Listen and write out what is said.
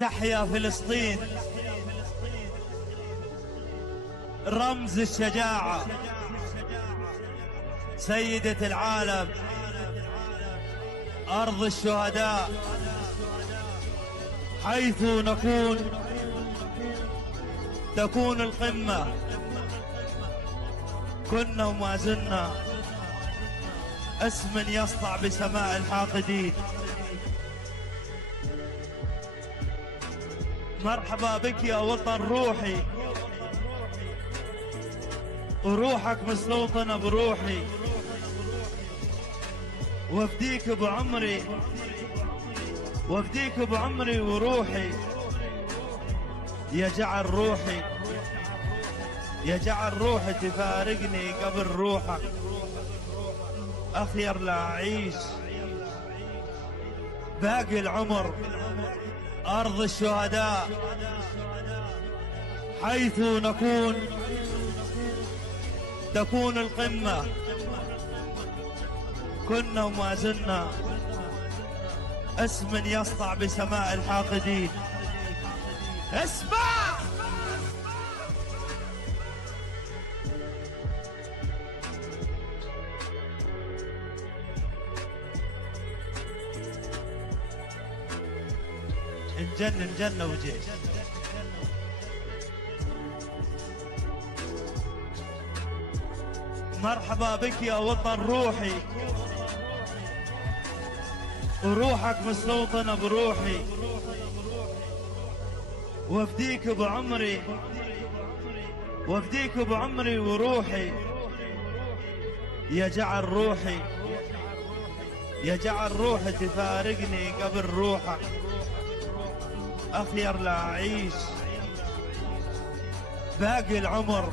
تحيا فلسطين رمز الشجاعة، سيدة العالم، أرض الشهداء، حيث نكون تكون القمة. كنا وما زلنا اسم يسطع بسماء الحاقدين. مرحبا بك يا وطن روحي، وروحك مستوطنة بروحي، وافديك بعمري، وافديك بعمري وروحي. يجعل روحي، يجعل روحي تفارقني قبل روحك، أخير لا أعيش باقي العمر. أرض الشهداء حيث نكون تكون القمة. كنا وما زلنا اسم يسطع بسماء الحاقدين. اسمع نجن جنة وجيش. مرحبا بك يا وطن روحي، وروحك مستوطنة بروحي، وافديك بعمري، وافديك بعمري وروحي. يجعل روحي، يجعل روحي تفارقني قبل روحك، أخير لا أعيش باقي العمر.